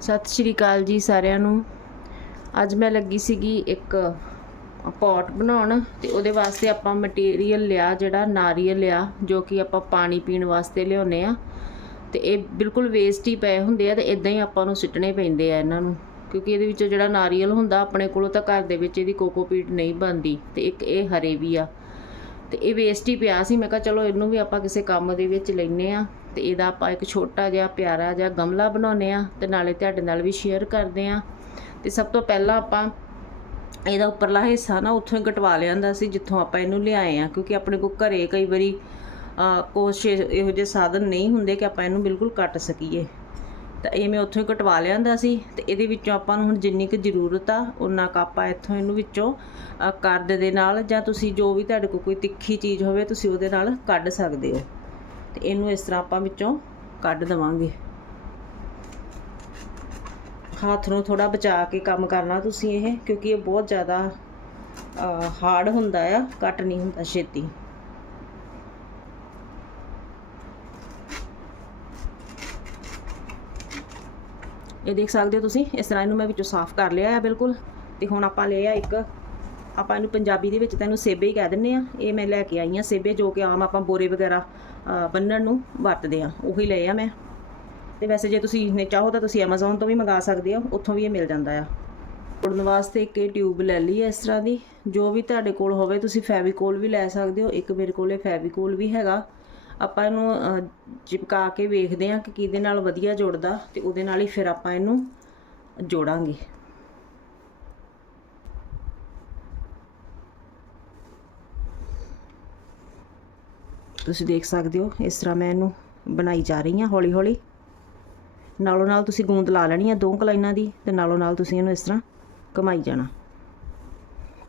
ਸਤਿ ਸ਼੍ਰੀ ਅਕਾਲ ਜੀ ਸਾਰਿਆਂ ਨੂੰ। ਅੱਜ ਮੈਂ ਲੱਗੀ ਸੀਗੀ ਇੱਕ ਪੌਟ ਬਣਾਉਣ ਤੇ ਉਹਦੇ ਵਾਸਤੇ ਆਪਾਂ ਮਟੀਰੀਅਲ ਲਿਆ, ਜਿਹੜਾ ਨਾਰੀਅਲ ਲਿਆ ਜੋ ਕਿ ਆਪਾਂ ਪਾਣੀ ਪੀਣ ਵਾਸਤੇ ਲਿਆਉਨੇ ਆ। ਤੇ ਇਹ ਬਿਲਕੁਲ ਵੇਸਟ ਹੀ ਪਏ ਹੁੰਦੇ ਆ ਤੇ ਇਦਾਂ ਹੀ ਆਪਾਂ ਨੂੰ ਸਿੱਟਣੇ ਪੈਂਦੇ ਆ ਇਹਨਾਂ ਨੂੰ। ਕਿਉਂਕਿ ਇਹਦੇ ਵਿੱਚੋਂ ਜਿਹੜਾ ਨਾਰੀਅਲ ਹੁੰਦਾ, ਆਪਣੇ ਕੋਲੋਂ ਤਾਂ ਘਰ ਦੇ ਵਿੱਚ ਇਹਦੀ ਕੋਕੋਪੀਟ ਨਹੀਂ ਬਣਦੀ ਤੇ ਇੱਕ ਇਹ ਹਰੇ ਵੀ ਆ। ਤੇ ਇਹ ਵੇਸਟ ਹੀ ਪਿਆ ਸੀ। ਮੈਂ ਕਿਹਾ ਚਲੋ ਇਹਨੂੰ ਵੀ ਆਪਾਂ ਕਿਸੇ ਕੰਮ ਦੇ ਵਿੱਚ ਲੈਨੇ ਆ। ਤੇ ਇਹਦਾ ਆਪਾਂ ਇੱਕ ਛੋਟਾ ਜਿਹਾ, ਪਿਆਰਾ ਜਿਹਾ ਗਮਲਾ ਬਣਾਉਨੇ ਆ ਤੇ ਨਾਲੇ ਤੁਹਾਡੇ ਨਾਲ ਵੀ ਸ਼ੇਅਰ ਕਰਦੇ ਆ ਤੇ ਸਭ ਤੋਂ ਪਹਿਲਾਂ ਆਪਾਂ ਇਹਦਾ ਉੱਪਰਲਾ ਹਿੱਸਾ ਨਾ ਉੱਥੋਂ ਹੀ ਕਟਵਾ ਲਿਆਂਦਾ ਸੀ, ਜਿੱਥੋਂ ਆਪਾਂ ਇਹਨੂੰ ਲਿਆਏ ਆ ਕਿਉਂਕਿ ਆਪਣੇ ਕੋਲ ਘਰੇ ਕਈ ਵਾਰੀ ਕੋਸ਼ਿਸ਼ ਇਹੋ ਜਿਹੇ ਸਾਧਨ ਨਹੀਂ ਹੁੰਦੇ ਕਿ ਆਪਾਂ ਇਹਨੂੰ ਬਿਲਕੁਲ ਕੱਟ ਸਕੀਏ। ਤਾਂ ਇਹ ਮੈਂ ਉੱਥੋਂ ਹੀ ਕਟਵਾ ਲਿਆਂਦਾ ਸੀ ਤੇ ਇਹਦੇ ਵਿੱਚੋਂ ਆਪਾਂ ਨੂੰ ਹੁਣ ਜਿੰਨੀ ਕੁ ਜ਼ਰੂਰਤ ਆ ਉਨਾ ਕੁ ਆਪਾਂ ਇੱਥੋਂ ਇਹਨੂੰ ਵਿੱਚੋਂ ਕਰਦ ਦੇ ਨਾਲ ਜਾਂ ਤੁਸੀਂ ਜੋ ਵੀ ਤੁਹਾਡੇ ਕੋਲ ਕੋਈ ਤਿੱਖੀ ਚੀਜ਼ ਹੋਵੇ, ਤੁਸੀਂ ਉਹਦੇ ਨਾਲ ਕੱਢ ਸਕਦੇ ਹੋ। ਤੇ ਇਹਨੂੰ ਇਸ ਤਰ੍ਹਾਂ ਆਪਾਂ ਵਿੱਚੋਂ ਕੱਢ ਦਵਾਂਗੇ। ਹੱਥ ਨੂੰ ਥੋੜਾ ਬਚਾ ਕੇ ਕੰਮ ਕਰਨਾ ਤੁਸੀਂ ਇਹ, ਕਿਉਂਕਿ ਇਹ ਬਹੁਤ ਜ਼ਿਆਦਾ ਹਾਰਡ ਹੁੰਦਾ ਆ ਕੱਟ ਨਹੀਂ ਹੁੰਦਾ ਛੇਤੀ। ਇਹ ਦੇਖ ਸਕਦੇ ਹੋ ਤੁਸੀਂ, ਇਸ ਤਰ੍ਹਾਂ ਇਹਨੂੰ ਮੈਂ ਵਿੱਚੋਂ ਸਾਫ਼ ਕਰ ਲਿਆ ਆ ਬਿਲਕੁਲ। ਤੇ ਹੁਣ ਆਪਾਂ ਲਿਆ ਇੱਕ, ਆਪਾਂ ਇਹਨੂੰ ਪੰਜਾਬੀ ਦੇ ਵਿੱਚ ਤਾਂ ਇਹਨੂੰ ਸੇਬੇ ਹੀ ਕਹਿ ਦਿੰਨੇ ਆ। ਇਹ ਮੈਂ ਲੈ ਕੇ ਆਈ ਆ ਸੇਬੇ, ਜੋ ਕਿ ਆਮ ਆਪਾਂ ਬੋਰੇ ਵਗੈਰਾ ਬੰਨਣ ਨੂੰ ਵਰਤਦੇ ਆ ਉਹੀ ਲਏ ਆ ਮੈਂ। ਤੇ ਵੈਸੇ ਜੇ ਤੁਸੀਂ ਨੇ ਚਾਹੋ ਤਾਂ ਤੁਸੀਂ Amazon ਤੋਂ ਵੀ ਮੰਗਾ ਸਕਦੇ ਹੋ, ਉੱਥੋਂ ਵੀ ਇਹ ਮਿਲ ਜਾਂਦਾ ਆ। ਉੜਨ ਵਾਸਤੇ ਇੱਕ ਇਹ ਟਿਊਬ ਲੈ ਲਈ ਹੈ ਇਸ ਤਰ੍ਹਾਂ ਦੀ। ਜੋ ਵੀ ਤੁਹਾਡੇ ਕੋਲ ਹੋਵੇ, ਤੁਸੀਂ ਫੈਵੀਕੋਲ ਵੀ ਲੈ ਸਕਦੇ ਹੋ। ਇੱਕ ਮੇਰੇ ਕੋਲੇ ਫੈਵੀਕੋਲ ਵੀ ਹੈਗਾ। ਆਪਾਂ ਇਹਨੂੰ ਚਿਪਕਾ ਕੇ ਵੇਖਦੇ ਹਾਂ ਕਿ ਕਿਹਦੇ ਨਾਲ ਵਧੀਆ ਜੁੜਦਾ ਤੇ ਉਹਦੇ ਨਾਲ ਹੀ ਫਿਰ ਆਪਾਂ ਇਹਨੂੰ ਜੋੜਾਂਗੇ। ਤੁਸੀਂ ਦੇਖ ਸਕਦੇ ਹੋ, ਇਸ ਤਰ੍ਹਾਂ ਮੈਂ ਇਹਨੂੰ ਬਣਾਈ ਜਾ ਰਹੀ ਹਾਂ ਹੌਲੀ ਹੌਲੀ ਨਾਲੋਂ ਨਾਲ ਤੁਸੀਂ ਗੂੰਦ ਲਾ ਲੈਣੀ ਆ ਦੋ ਕਲਾਈਨਾਂ ਦੀ ਤੇ ਨਾਲੋਂ ਨਾਲ ਤੁਸੀਂ ਇਹਨੂੰ ਇਸ ਤਰ੍ਹਾਂ ਘਮਾਈ ਜਾਣਾ।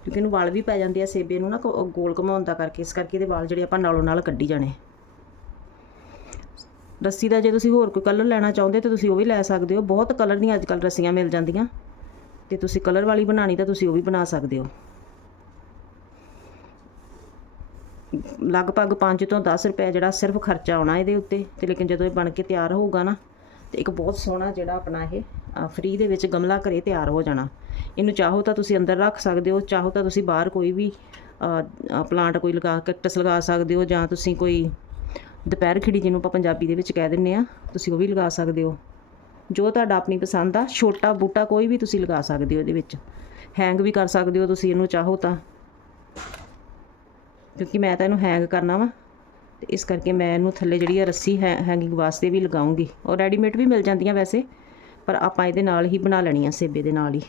ਕਿਉਂਕਿ ਇਹਨੂੰ ਵਾਲ ਵੀ ਪੈ ਜਾਂਦੇ ਆ ਸੇਬੇ ਨੂੰ ਨਾ ਗੋਲ ਘਮਾਉਣ ਦਾ ਕਰਕੇ, ਇਸ ਕਰਕੇ ਇਹਦੇ ਵਾਲ ਜਿਹੜੇ ਆਪਾਂ ਨਾਲੋਂ ਨਾਲ ਕੱਢੀ ਜਾਣੇ। ਰੱਸੀ ਦਾ ਜੇ ਤੁਸੀਂ ਹੋਰ ਕੋਈ ਕਲਰ ਲੈਣਾ ਚਾਹੁੰਦੇ ਤਾਂ ਤੁਸੀਂ ਉਹ ਵੀ ਲੈ ਸਕਦੇ ਹੋ। ਬਹੁਤ ਕਲਰ ਦੀਆਂ ਅੱਜ ਕੱਲ੍ਹ ਰੱਸੀਆਂ ਮਿਲ ਜਾਂਦੀਆਂ। ਤੇ ਤੁਸੀਂ ਕਲਰ ਵਾਲੀ ਬਣਾਣੀ ਤਾਂ ਤੁਸੀਂ ਉਹ ਵੀ ਬਣਾ ਸਕਦੇ ਹੋ। ਲਗਭਗ 5 ਤੋਂ 10 ਰੁਪਏ ਜਿਹੜਾ ਸਿਰਫ ਖਰਚਾ ਆਉਣਾ ਇਹਦੇ ਉੱਤੇ, ਤੇ ਲੇਕਿਨ ਜਦੋਂ ਇਹ ਬਣ ਕੇ ਤਿਆਰ ਹੋਊਗਾ ਨਾ, ਤੇ ਇੱਕ ਬਹੁਤ ਸੋਹਣਾ ਜਿਹੜਾ ਆਪਣਾ ਇਹ ਫ੍ਰੀ ਦੇ ਵਿੱਚ ਗਮਲਾ ਘਰੇ ਤਿਆਰ ਹੋ ਜਾਣਾ। ਇਹਨੂੰ ਚਾਹੋ ਤਾਂ ਤੁਸੀਂ ਅੰਦਰ ਰੱਖ ਸਕਦੇ ਹੋ, ਚਾਹੋ ਤਾਂ ਤੁਸੀਂ ਬਾਹਰ ਕੋਈ ਵੀ ਪਲਾਂਟ ਕੋਈ ਲਗਾ ਕੈਕਟਸ ਲਗਾ ਸਕਦੇ ਹੋ, ਜਾਂ ਤੁਸੀਂ ਕੋਈ ਦੁਪਹਿਰ ਖਿੜੀ ਜਿਹਨੂੰ ਆਪਾਂ ਪੰਜਾਬੀ ਦੇ ਵਿੱਚ ਕਹਿ ਦਿੰਨੇ ਆ ਤੁਸੀਂ ਉਹ ਵੀ ਲਗਾ ਸਕਦੇ ਹੋ। ਜੋ ਤੁਹਾਡਾ ਆਪਣੀ ਪਸੰਦ ਆ, ਛੋਟਾ ਬੂਟਾ ਕੋਈ ਵੀ ਤੁਸੀਂ ਲਗਾ ਸਕਦੇ ਹੋ ਇਹਦੇ ਵਿੱਚ। ਹੈਂਗ ਵੀ ਕਰ ਸਕਦੇ ਹੋ ਤੁਸੀਂ, ਇਹਨੂੰ ਚਾਹੋ ਤਾਂ। ਕਿਉਂਕਿ ਮੈਂ ਤਾਂ ਇਹਨੂੰ ਹੈਂਗ ਕਰਨਾ ਵਾ। ਤੇ ਇਸ ਕਰਕੇ ਮੈਂ ਇਹਨੂੰ ਥੱਲੇ ਜਿਹੜੀ ਆ ਰੱਸੀ ਹੈ ਹੈਂਗਿੰਗ ਵਾਸਤੇ ਵੀ ਲਗਾਉਂਗੀ। ਔਰ ਰੈਡੀਮੇਡ ਵੀ ਮਿਲ ਜਾਂਦੀਆਂ ਵੈਸੇ, ਪਰ ਆਪਾਂ ਇਹਦੇ ਨਾਲ ਹੀ ਬਣਾ ਲੈਣੀਆਂ ਸੇਬੇ ਦੇ ਨਾਲ ਹੀ।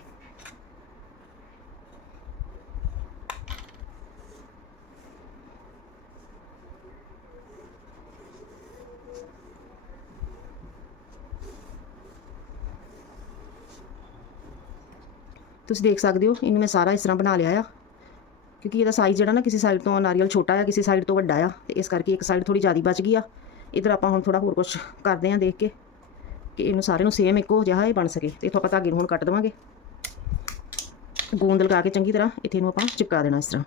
ਤੁਸੀਂ ਦੇਖ ਸਕਦੇ ਹੋ, ਇਹਨੂੰ ਮੈਂ ਸਾਰਾ ਇਸ ਤਰ੍ਹਾਂ ਬਣਾ ਲਿਆ ਆ। ਕਿਉਂਕਿ ਇਹਦਾ ਸਾਈਜ਼ ਜਿਹੜਾ ਨਾ ਕਿਸੇ ਸਾਈਡ ਤੋਂ ਨਾਰੀਅਲ ਛੋਟਾ ਆ, ਕਿਸੇ ਸਾਈਡ ਤੋਂ ਵੱਡਾ ਆ, ਤੇ ਇਸ ਕਰਕੇ ਇੱਕ ਸਾਈਡ ਥੋੜੀ ਜ਼ਿਆਦਾ ਬਚ ਗਈ ਆ। ਇਧਰ ਆਪਾਂ ਹੁਣ ਥੋੜਾ ਹੋਰ ਕੁਝ ਕਰਦੇ ਆਂ ਦੇਖ ਕੇ ਕਿ ਇਹਨੂੰ ਸਾਰੇ ਨੂੰ ਸੇਮ ਇੱਕੋ ਜਿਹਾ ਹੀ ਬਣ ਸਕੇ। ਤੇ ਇਥੋਂ ਆਪਾਂ ਧਾਗੇ ਨੂੰ ਹੁਣ ਕੱਟ ਦੇਵਾਂਗੇ। ਗੂੰਦ ਲਗਾ ਕੇ ਚੰਗੀ ਤਰ੍ਹਾਂ ਇੱਥੇ ਇਹਨੂੰ ਆਪਾਂ ਚਿਪਕਾ ਦੇਣਾ ਇਸ ਤਰ੍ਹਾਂ।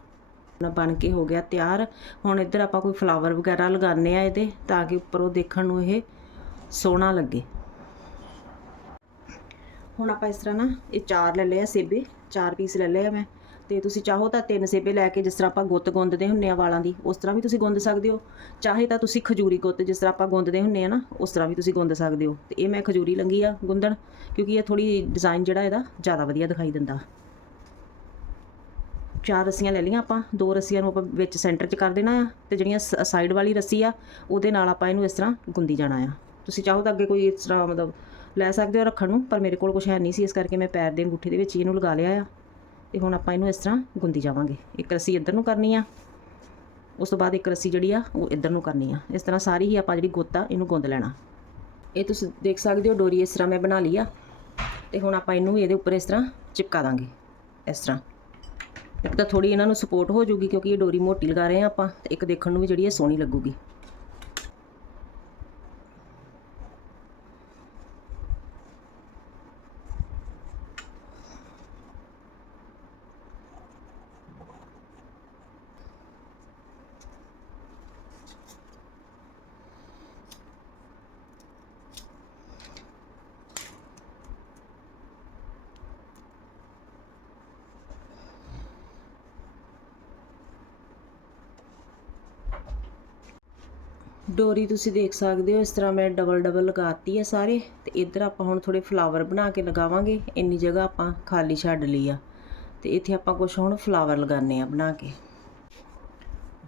ਨਾ ਬਣ ਕੇ ਹੋ ਗਿਆ ਤਿਆਰ। ਹੁਣ ਇੱਧਰ ਆਪਾਂ ਕੋਈ ਫਲਾਵਰ ਵਗੈਰਾ ਲਗਾਉਂਦੇ ਆ ਇਹਦੇ ਤਾਂ ਕਿ ਉੱਪਰੋਂ ਦੇਖਣ ਨੂੰ ਇਹ ਸੋਹਣਾ ਲੱਗੇ। ਹੁਣ ਆਪਾਂ ਇਸ ਤਰ੍ਹਾਂ ਨਾ ਇਹ ਚਾਰ ਲੈ ਲਏ ਆ ਸੇਬੇ, ਚਾਰ ਪੀਸ ਲੈ ਲਏ ਆ ਮੈਂ। ਤੇ ਤੁਸੀਂ ਚਾਹੋ ਤਾਂ ਤਿੰਨ ਸੇਬੇ ਲੈ ਕੇ ਜਿਸ ਤਰ੍ਹਾਂ ਆਪਾਂ ਗੁੱਤ ਗੁੰਦਦੇ ਹੁੰਨੇ ਆ ਵਾਲਾਂ ਦੀ, ਉਸ ਤਰ੍ਹਾਂ ਵੀ ਤੁਸੀਂ ਗੁੰਦ ਸਕਦੇ ਹੋ। ਚਾਹੇ ਤਾਂ ਤੁਸੀਂ ਖਜੂਰੀ ਗੁੱਤ ਜਿਸ ਤਰ੍ਹਾਂ ਆਪਾਂ ਗੁੰਦਦੇ ਹੁੰਨੇ ਆ ਨਾ, ਉਸ ਤਰ੍ਹਾਂ ਵੀ ਤੁਸੀਂ ਗੁੰਦ ਸਕਦੇ ਹੋ। ਤੇ ਇਹ ਮੈਂ ਖਜੂਰੀ ਲੰਗੀ ਆ ਗੁੰਦਣ, ਕਿਉਂਕਿ ਇਹ ਥੋੜੀ ਡਿਜ਼ਾਈਨ ਜਿਹੜਾ ਇਹਦਾ ਜ਼ਿਆਦਾ ਵਧੀਆ ਦਿਖਾਈ ਦਿੰਦਾ। ਚਾਰ ਰੱਸੀਆਂ ਲੈ ਲਈਆਂ ਆਪਾਂ, ਦੋ ਰੱਸੀਆਂ ਨੂੰ ਆਪਾਂ ਵਿੱਚ ਸੈਂਟਰ 'ਚ ਕਰ ਦੇਣਾ ਆ ਤੇ ਜਿਹੜੀਆਂ ਸਾਈਡ ਵਾਲੀ ਰੱਸੀ ਆ, ਉਹਦੇ ਨਾਲ ਆਪਾਂ ਇਹਨੂੰ ਇਸ ਤਰ੍ਹਾਂ ਗੁੰਦੀ ਜਾਣਾ ਆ। ਤੁਸੀਂ ਚਾਹੋ ਤਾਂ ਅੱਗੇ ਕੋਈ ਇਸ ਤਰ੍ਹਾਂ ਮਤਲਬ ਲੈ ਸਕਦੇ ਹੋ ਰੱਖਣ ਨੂੰ, ਪਰ ਮੇਰੇ ਕੋਲ ਕੁਝ ਹੈ ਨਹੀਂ ਸੀ, ਇਸ ਕਰਕੇ ਮੈਂ ਪੈਰ ਦੇ ਅੰਗੂਠੇ ਦੇ ਵਿੱਚ ਹੀ ਇਹਨੂੰ ਲਗਾ ਲਿਆ ਆ। ਤੇ ਹੁਣ ਆਪਾਂ ਇਹਨੂੰ ਇਸ ਤਰ੍ਹਾਂ ਗੁੰਦੀ ਜਾਵਾਂਗੇ। ਇੱਕ ਰੱਸੀ ਇੱਧਰ ਨੂੰ ਕਰਨੀ ਆ। ਉਸ ਤੋਂ ਬਾਅਦ ਇੱਕ ਰੱਸੀ ਜਿਹੜੀ ਆ, ਉਹ ਇੱਧਰ ਨੂੰ ਕਰਨੀ ਆ। ਇਸ ਤਰ੍ਹਾਂ ਸਾਰੀ ਹੀ ਆਪਾਂ ਜਿਹੜੀ ਗੁੱਤ ਆ, ਇਹਨੂੰ ਗੁੰਦ ਲੈਣਾ। ਇਹ ਤੁਸੀਂ ਦੇਖ ਸਕਦੇ ਹੋ ਡੋਰੀ ਇਸ ਤਰ੍ਹਾਂ ਮੈਂ ਬਣਾ ਲਈ ਆ। ਤੇ ਹੁਣ ਆਪਾਂ ਇਹਨੂੰ ਇਹਦੇ ਉੱਪਰ ਇਸ ਤਰ੍ਹਾਂ ਚਿਪਕਾ ਦਾਂਗੇ। ਇਸ ਤਰ੍ਹਾਂ। ਇੱਕ ਤਾਂ ਥੋੜੀ ਇਹਨਾਂ ਨੂੰ ਸਪੋਰਟ ਹੋ ਜੂਗੀ ਕਿਉਂਕਿ ਇਹ ਡੋਰੀ ਮੋਟੀ ਲਗਾ ਰਹੇ ਆ ਆਪਾਂ, ਤੇ ਇੱਕ ਦੇਖਣ ਨੂੰ ਵੀ ਜਿਹੜੀ ਹੈ ਸੋਹਣੀ ਲੱਗੂਗੀ। ਡੋਰੀ ਤੁਸੀਂ ਦੇਖ ਸਕਦੇ ਹੋ, ਇਸ ਤਰ੍ਹਾਂ ਮੈਂ ਡਬਲ ਡਬਲ ਲਗਾਤੀ ਆ ਸਾਰੇ, ਤੇ ਇੱਧਰ ਆਪਾਂ ਹੁਣ ਥੋੜੇ ਫਲਾਵਰ ਬਣਾ ਕੇ ਲਗਾਵਾਂਗੇ, ਇੰਨੀ ਜਗ੍ਹਾ ਆਪਾਂ ਖਾਲੀ ਛੱਡ ਲਈ ਆ। ਤੇ ਇੱਥੇ ਆਪਾਂ ਕੁਝ ਹੁਣ ਫਲਾਵਰ ਲਗਾਣੇ ਆ ਬਣਾ ਕੇ।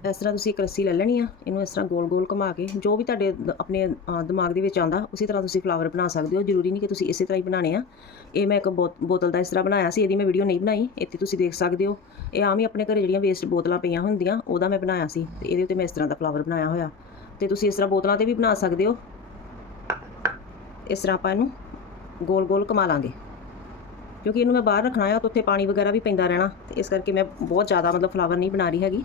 ਇਸ ਤਰ੍ਹਾਂ ਤੁਸੀਂ ਇੱਕ ਰੱਸੀ ਲੈ ਲੈਣੀ ਆ, ਇਹਨੂੰ ਇਸ ਤਰ੍ਹਾਂ ਗੋਲ-ਗੋਲ ਘੁਮਾ ਕੇ, ਜੋ ਵੀ ਤੁਹਾਡੇ ਆਪਣੇ ਦਿਮਾਗ ਦੇ ਵਿੱਚ ਆਉਂਦਾ, ਉਸੇ ਤਰ੍ਹਾਂ ਤੁਸੀਂ ਫਲਾਵਰ ਬਣਾ ਸਕਦੇ ਹੋ, ਜ਼ਰੂਰੀ ਨਹੀਂ ਕਿ ਤੁਸੀਂ ਇਸੇ ਤਰ੍ਹਾਂ ਹੀ ਬਣਾਉਣੇ ਆ। ਇਹ ਮੈਂ ਇੱਕ ਬੋ- ਬੋਤਲ ਦਾ ਇਸ ਤਰ੍ਹਾਂ ਬਣਾਇਆ ਸੀ, ਇਹਦੀ ਮੈਂ ਵੀਡੀਓ ਨਹੀਂ ਬਣਾਈ, ਇੱਥੇ ਤੁਸੀਂ ਦੇਖ ਸਕਦੇ ਹੋ, ਇਹ ਆਮ ਹੀ ਆਪਣੇ ਘਰੇ ਜਿਹੜੀਆਂ ਵੇਸਟ ਬੋਤਲਾਂ ਪਈਆਂ ਹੁੰਦੀਆਂ, ਉਹਦਾ ਮੈਂ ਬਣਾਇਆ ਸੀ, ਤੇ ਇਹਦੇ ਉੱਤੇ ਮੈਂ ਇਸ ਤਰ੍ਹਾਂ ਦਾ ਫਲਾਵਰ ਬਣਾਇਆ ਹੋਇਆ। ਤੇ ਤੁਸੀਂ ਇਸ ਤਰ੍ਹਾਂ ਬੋਤਲਾਂ ਤੇ ਵੀ ਬਣਾ ਸਕਦੇ ਹੋ। ਇਸ ਤਰ੍ਹਾਂ ਆਪਾਂ ਇਹਨੂੰ ਗੋਲ-ਗੋਲ ਕਮਾ ਲਾਂਗੇ। ਕਿਉਂਕਿ ਇਹਨੂੰ ਮੈਂ ਬਾਹਰ ਰੱਖਣਾ ਆ, ਤਾਂ ਉੱਥੇ ਪਾਣੀ ਵਗੈਰਾ ਵੀ ਪੈਂਦਾ ਰਹਿਣਾ। ਤੇ ਇਸ ਕਰਕੇ ਮੈਂ ਬਹੁਤ ਜ਼ਿਆਦਾ ਮਤਲਬ ਫਲਾਵਰ ਨਹੀਂ ਬਣਾ ਰਹੀ ਹੈਗੀ।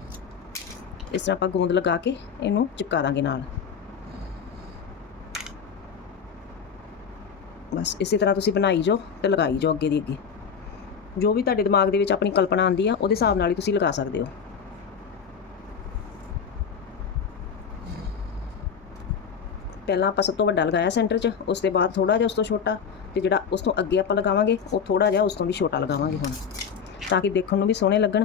ਇਸ ਤਰ੍ਹਾਂ ਆਪਾਂ ਗੋਂਦ ਲਗਾ ਕੇ ਇਹਨੂੰ ਚਿਪਕਾ ਦਾਂਗੇ ਨਾਲ। ਬਸ ਇਸੇ ਤਰ੍ਹਾਂ ਤੁਸੀਂ ਬਣਾਈ ਜਾਓ ਤੇ ਲਗਾਈ ਜਾਓ ਅੱਗੇ ਦੀ ਅੱਗੇ। ਜੋ ਵੀ ਤੁਹਾਡੇ ਦਿਮਾਗ ਦੇ ਵਿੱਚ ਆਪਣੀ ਕਲਪਨਾ ਆਉਂਦੀ ਆ, ਉਹਦੇ ਹਿਸਾਬ ਨਾਲ ਹੀ ਤੁਸੀਂ ਲਗਾ ਸਕਦੇ ਹੋ। ਪਹਿਲਾਂ ਆਪਾਂ ਸਭ ਤੋਂ ਵੱਡਾ ਲਗਾਇਆ ਸੈਂਟਰ 'ਚ ਉਸ ਤੋਂ ਬਾਅਦ ਥੋੜਾ ਜਿਹਾ ਉਸ ਤੋਂ ਛੋਟਾ ਤੇ ਜਿਹੜਾ ਉਸ ਤੋਂ ਅੱਗੇ ਆਪਾਂ ਲਗਾਵਾਂਗੇ, ਉਹ ਥੋੜਾ ਜਿਹਾ ਉਸ ਤੋਂ ਵੀ ਛੋਟਾ ਲਗਾਵਾਂਗੇ ਹੁਣ, ਤਾਂ ਕਿ ਦੇਖਣ ਨੂੰ ਵੀ ਸੋਹਣੇ ਲੱਗਣ।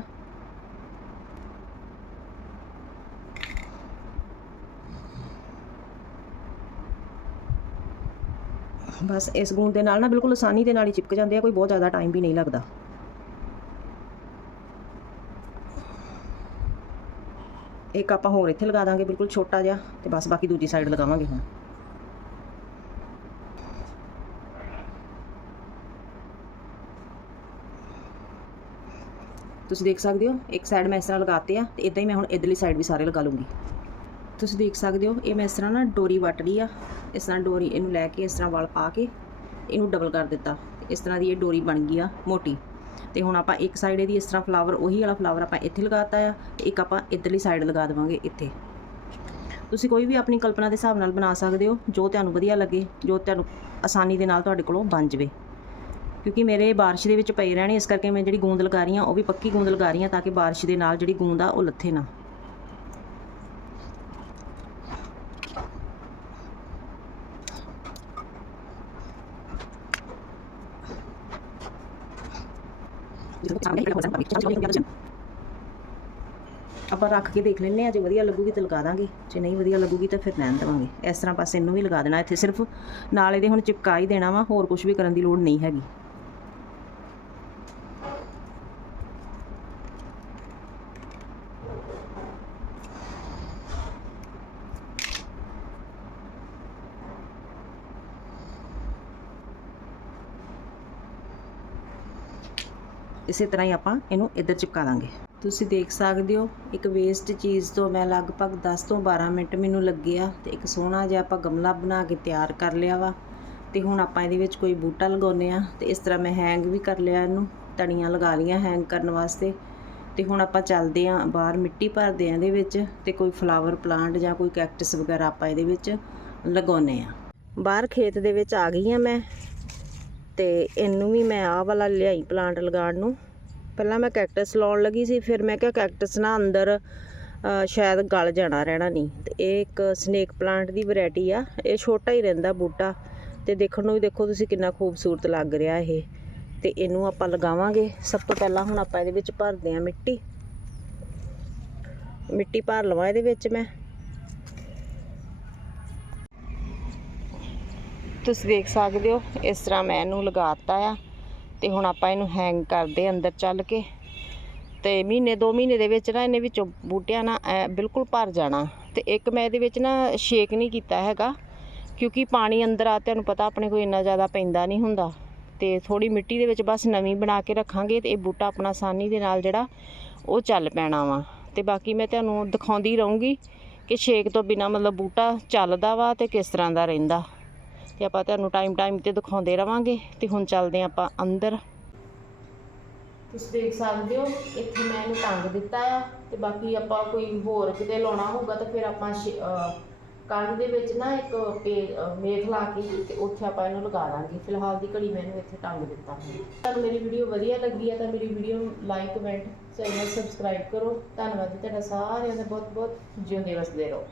ਬਸ ਇਸ ਗੂੰਦ ਦੇ ਨਾਲ ਨਾ ਬਿਲਕੁਲ ਆਸਾਨੀ ਦੇ ਨਾਲ ਹੀ ਚਿਪਕ ਜਾਂਦੇ ਆ, ਕੋਈ ਬਹੁਤ ਜ਼ਿਆਦਾ ਟਾਈਮ ਵੀ ਨਹੀਂ ਲੱਗਦਾ। ਇੱਕ ਆਪਾਂ ਹੋਰ ਇੱਥੇ ਲਗਾ ਦਾਂਗੇ, ਬਿਲਕੁਲ ਛੋਟਾ ਜਿਹਾ, ਤੇ ਬਸ ਬਾਕੀ ਦੂਜੀ ਸਾਈਡ ਲਗਾਵਾਂਗੇ ਹੁਣ। ਤੁਸੀਂ ਦੇਖ ਸਕਦੇ ਹੋ, ਇੱਕ ਸਾਈਡ ਮੈਂ ਇਸ ਤਰ੍ਹਾਂ ਲਗਾਤੇ ਆ, ਤੇ ਇਦਾਂ ਹੀ ਮੈਂ ਹੁਣ ਇਧਰਲੀ ਸਾਈਡ ਵੀ ਸਾਰੇ ਲਗਾ ਲੂੰਗੀ ਤੁਸੀਂ ਦੇਖ ਸਕਦੇ ਹੋ, ਇਹ ਮੈਂ ਇਸ ਤਰ੍ਹਾਂ ਨਾ ਡੋਰੀ ਵੱਟ ਲਈ ਆ, ਇਸ ਤਰ੍ਹਾਂ ਡੋਰੀ ਇਹਨੂੰ ਲੈ ਕੇ ਇਸ ਤਰ੍ਹਾਂ ਵਲ ਪਾ ਕੇ ਇਹਨੂੰ ਡਬਲ ਕਰ ਦਿੱਤਾ। ਇਸ ਤਰ੍ਹਾਂ ਦੀ ਇਹ ਡੋਰੀ ਬਣ ਗਈ ਆ ਮੋਟੀ। ਤੇ ਹੁਣ ਆਪਾਂ ਇੱਕ ਸਾਈਡ ਇਹਦੀ ਇਸ ਤਰ੍ਹਾਂ ਫਲਾਵਰ ਉਹੀ ਵਾਲਾ ਫਲਾਵਰ ਆਪਾਂ ਇੱਥੇ ਲਗਾਤਾ ਆ ਤੇ ਇੱਕ ਆਪਾਂ ਇੱਧਰਲੀ ਸਾਈਡ ਲਗਾ ਦੇਵਾਂਗੇ ਇੱਥੇ। ਤੁਸੀਂ ਕੋਈ ਵੀ ਆਪਣੀ ਕਲਪਨਾ ਦੇ ਹਿਸਾਬ ਨਾਲ ਬਣਾ ਸਕਦੇ ਹੋ, ਜੋ ਤੁਹਾਨੂੰ ਵਧੀਆ ਲੱਗੇ, ਜੋ ਤੁਹਾਨੂੰ ਆਸਾਨੀ ਦੇ ਨਾਲ ਤੁਹਾਡੇ ਕੋਲੋਂ ਬਣ ਜਵੇ। ਕਿਉਂਕਿ ਮੇਰੇ ਬਾਰਿਸ਼ ਦੇ ਵਿੱਚ ਪਏ ਰਹਿਣੇ, ਇਸ ਕਰਕੇ ਮੈਂ ਜਿਹੜੀ ਗੂੰਦ ਲਗਾ ਰਹੀ ਹਾਂ, ਉਹ ਵੀ ਪੱਕੀ ਗੂੰਦ ਲਗਾ ਰਹੀ ਹਾਂ ਤਾਂ ਕਿ ਬਾਰਿਸ਼ ਦੇ ਨਾਲ ਜਿਹੜੀ ਗੂੰਦ ਆ, ਉਹ ਲੱਥੇ ਨਾ। ਆਪਾਂ ਰੱਖ ਕੇ ਦੇਖ ਲੈਣੇ ਆ ਜੇ ਵਧੀਆ ਲੱਗੂਗੀ ਤਾਂ ਲਗਾ ਦਾਂਗੇ। ਜੇ ਨਹੀਂ ਵਧੀਆ ਲੱਗੂਗੀ ਤਾਂ ਫਿਰ ਰਹਿਣ ਦੇਵਾਂਗੇ। ਇਸ ਤਰ੍ਹਾਂ ਬਸ ਇਹਨੂੰ ਵੀ ਲਗਾ ਦੇਣਾ ਇੱਥੇ ਸਿਰਫ। ਨਾਲ ਇਹਦੇ ਹੁਣ ਚਿਪਕਾ ਹੀ ਦੇਣਾ ਵਾ, ਹੋਰ ਕੁਝ ਵੀ ਕਰਨ ਦੀ ਲੋੜ ਨਹੀਂ ਹੈਗੀ। ਇਸੇ ਤਰ੍ਹਾਂ ਹੀ ਆਪਾਂ ਇਹਨੂੰ ਇੱਧਰ ਚਿਪਕਾ ਦਾਂਗੇ। ਤੁਸੀਂ ਦੇਖ ਸਕਦੇ ਹੋ, ਇੱਕ ਵੇਸਟ ਚੀਜ਼ ਤੋਂ ਮੈਂ ਲਗਭਗ 10 ਤੋਂ 12 ਮਿੰਟ ਮੈਨੂੰ ਲੱਗੇ ਆ ਤੇ ਇੱਕ ਸੋਹਣਾ ਜਿਹਾ ਆਪਾਂ ਗਮਲਾ ਬਣਾ ਕੇ ਤਿਆਰ ਕਰ ਲਿਆ ਵਾ। ਤੇ ਹੁਣ ਆਪਾਂ ਇਹਦੇ ਵਿੱਚ ਕੋਈ ਬੂਟਾ ਲਗਾਉਨੇ ਆ ਤੇ ਇਸ ਤਰ੍ਹਾਂ ਮੈਂ ਹੈਂਗ ਵੀ ਕਰ ਲਿਆ ਇਹਨੂੰ ਤਣੀਆਂ ਲਗਾ ਲਈਆਂ ਹੈਂਗ ਕਰਨ ਵਾਸਤੇ। ਤੇ ਹੁਣ ਆਪਾਂ ਚੱਲਦੇ ਆ ਬਾਹਰ ਮਿੱਟੀ ਭਰਦੇ ਆ ਇਹਦੇ ਵਿੱਚ ਤੇ ਕੋਈ ਫਲਾਵਰ ਪਲਾਂਟ ਜਾਂ ਕੋਈ ਕੈਕਟਸ ਵਗੈਰਾ ਆਪਾਂ ਇਹਦੇ ਵਿੱਚ ਲਗਾਉਨੇ ਆ ਬਾਹਰ ਖੇਤ ਦੇ ਵਿੱਚ ਆ ਗਈ ਆ ਮੈਂ ਤੇ ਇਹਨੂੰ ਵੀ ਮੈਂ ਆਹ ਵਾਲਾ ਲਿਆਈ ਪਲਾਂਟ ਲਗਾਉਣ ਨੂੰ। ਪਹਿਲਾਂ ਮੈਂ ਕੈਕਟਸ ਲਾਉਣ ਲੱਗੀ ਸੀ, ਫਿਰ ਮੈਂ ਕਿਹਾ ਕੈਕਟਸ ਨਾ ਅੰਦਰ ਸ਼ਾਇਦ ਗਲ ਜਾਣਾ, ਰਹਿਣਾ ਨਹੀਂ। ਤੇ ਇਹ ਇੱਕ ਸਨੇਕ ਪਲਾਂਟ ਦੀ ਵੈਰਾਈਟੀ ਆ। ਇਹ ਛੋਟਾ ਹੀ ਰਹਿੰਦਾ ਬੂਟਾ। ਤੇ ਦੇਖਣ ਨੂੰ ਵੀ ਦੇਖੋ ਤੁਸੀਂ ਕਿੰਨਾ ਖੂਬਸੂਰਤ ਲੱਗ ਰਿਹਾ ਇਹ। ਤੇ ਇਹਨੂੰ ਆਪਾਂ ਲਗਾਵਾਂਗੇ। ਸਭ ਤੋਂ ਪਹਿਲਾਂ ਹੁਣ ਆਪਾਂ ਇਹਦੇ ਵਿੱਚ ਭਰਦੇ ਹਾਂ ਮਿੱਟੀ। ਮਿੱਟੀ ਭਰ ਲਵਾਂ ਇਹਦੇ ਵਿੱਚ ਮੈਂ। ਤੁਸੀਂ ਦੇਖ ਸਕਦੇ ਹੋ, ਇਸ ਤਰ੍ਹਾਂ ਮੈਂ ਇਹਨੂੰ ਲਗਾਤਾ ਆ। ਤੇ ਹੁਣ ਆਪਾਂ ਇਹਨੂੰ ਹੈਂਗ ਕਰਦੇ ਅੰਦਰ ਚੱਲ ਕੇ। ਤੇ ਮਹੀਨੇ 2 ਮਹੀਨੇ ਦੇ ਵਿੱਚ ਨਾ ਇਹਨੇ ਵਿੱਚੋਂ ਬੂਟਿਆਂ ਨਾ ਐਂ ਬਿਲਕੁਲ ਭਰ ਜਾਣਾ। ਤੇ ਇੱਕ ਮੈਂ ਇਹਦੇ ਵਿੱਚ ਨਾ ਸ਼ੇਕ ਨਹੀਂ ਕੀਤਾ ਹੈਗਾ, ਕਿਉਂਕਿ ਪਾਣੀ ਅੰਦਰ ਆ ਤੁਹਾਨੂੰ ਪਤਾ ਆਪਣੇ ਕੋਈ ਇੰਨਾ ਜ਼ਿਆਦਾ ਪੈਂਦਾ ਨਹੀਂ ਹੁੰਦਾ। ਤੇ ਥੋੜੀ ਮਿੱਟੀ ਦੇ ਵਿੱਚ ਬਸ ਨਵੀਂ ਬਣਾ ਕੇ ਰੱਖਾਂਗੇ ਤੇ ਇਹ ਬੂਟਾ ਆਪਣਾ ਆਸਾਨੀ ਦੇ ਨਾਲ ਜਿਹੜਾ ਉਹ ਚੱਲ ਪੈਣਾ ਵਾ। ਤੇ ਬਾਕੀ ਮੈਂ ਤੁਹਾਨੂੰ ਦਿਖਾਉਂਦੀ ਰਹੂੰਗੀ ਕਿ ਸ਼ੇਕ ਤੋਂ ਬਿਨਾ ਮਤਲਬ ਬੂਟਾ ਚੱਲਦਾ ਵਾ ਤੇ ਕਿਸ ਤਰ੍ਹਾਂ ਦਾ ਰਹਿੰਦਾ। ਤੇ ਆਪਾਂ ਤੁਹਾਨੂੰ ਟਾਈਮ ਟਾਈਮ ਤੇ ਦਿਖਾਉਂਦੇ ਰਵਾਂਗੇ ਤੇ ਹੁਣ ਚੱਲਦੇ ਹਾਂ ਆਪਾਂ ਅੰਦਰ। ਤੁਸੀਂ ਦੇਖ ਸਕਦੇ ਹੋ, ਇੱਥੇ ਮੈਂ ਇਹਨੂੰ ਟੰਗ ਦਿੱਤਾ ਆ ਤੇ ਬਾਕੀ ਆਪਾਂ ਕੋਈ ਹੋਰ ਕਿਤੇ ਲਾਉਣਾ ਹੋਊਗਾ ਤਾਂ ਫਿਰ ਆਪਾਂ ਸ਼ੇ- ਅਹ, ਕੰਧ ਦੇ ਵਿੱਚ ਨਾ ਇੱਕ ਪੇ- ਅਹ, ਮੇਖ ਲਾ ਕੇ ਤੇ ਉੱਥੇ ਆਪਾਂ ਇਹਨੂੰ ਲਗਾ ਦਾਂਗੇ। ਫਿਲਹਾਲ ਦੀ ਘੜੀ ਮੈਂ ਇਹਨੂੰ ਇੱਥੇ ਟੰਗ ਦਿੱਤਾ। ਹੈ ਤੁਹਾਨੂੰ ਮੇਰੀ ਵੀਡੀਓ ਵਧੀਆ ਲੱਗੀ ਹੈ ਤਾਂ ਮੇਰੀ ਵੀਡੀਓ ਨੂੰ ਲਾਈਕ ਕਮੈਂਟ ਚੈਨਲ ਸਬਸਕ੍ਰਾਈਬ ਕਰੋ। ਧੰਨਵਾਦ ਜੀ ਤੁਹਾਡਾ ਸਾਰਿਆਂ ਦਾ ਬਹੁਤ ਬਹੁਤ ਜਿਉਂਦੇ ਵਸਦੇ ਰਹੋ।